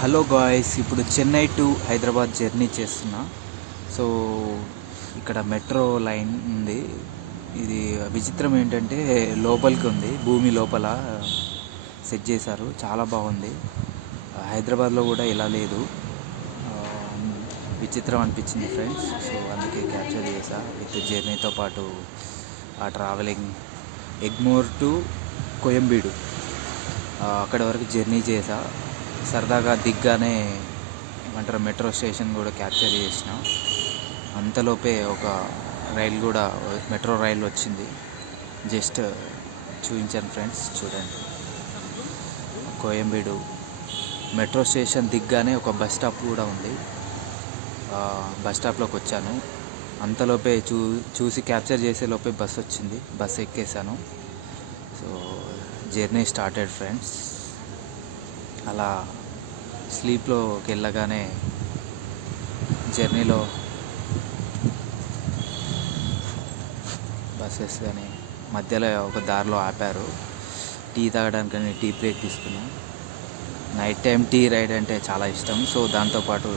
Hello guys, ఇప్పుడు Chennai to Hyderabad journey చేస్తున్నా. So ఇక్కడ మెట్రో లైన్ ఉంది. ఇది విచిత్రం ఏంటంటే లోపలికి ఉంది, భూమి లోపల సెట్ చేశారు. చాలా బాగుంది. హైదరాబాద్లో కూడా ఇలా లేదు. ఆ, విచిత్రం అనిపించింది ఫ్రెండ్స్. సో అందుకే క్యాప్చర్ చేశా విత్ జర్నీతో పాటు ఆ ట్రావెలింగ్ ఎగ్మోర్ టు కోయంబేడు అక్కడి వరకు జర్నీ చేశా. సరదాగా దిగ్గానే ఏమంటారు మెట్రో స్టేషన్ కూడా క్యాప్చర్ చేసిన. అంతలోపే ఒక రైలు కూడా, మెట్రో రైలు వచ్చింది. జస్ట్ చూపించాను ఫ్రెండ్స్, చూడండి. కోయంబేడు మెట్రో స్టేషన్ దిగ్గానే ఒక బస్ స్టాప్ కూడా ఉంది. బస్ స్టాప్లోకి వచ్చాను. అంతలోపే చూసి క్యాప్చర్ చేసే లోపే బస్ వచ్చింది. బస్ ఎక్కేసాను. So journey started friends. అలా స్లీప్లోకి వెళ్ళగానే జర్నీలో బస్సెస్ కానీ మధ్యలో ఒక దారిలో ఆపారు. టీ తాగడానికని టీ బ్రేక్ తీసుకున్నాం. నైట్ టైం టీ రైడ్ అంటే చాలా ఇష్టం. సో దాంతోపాటు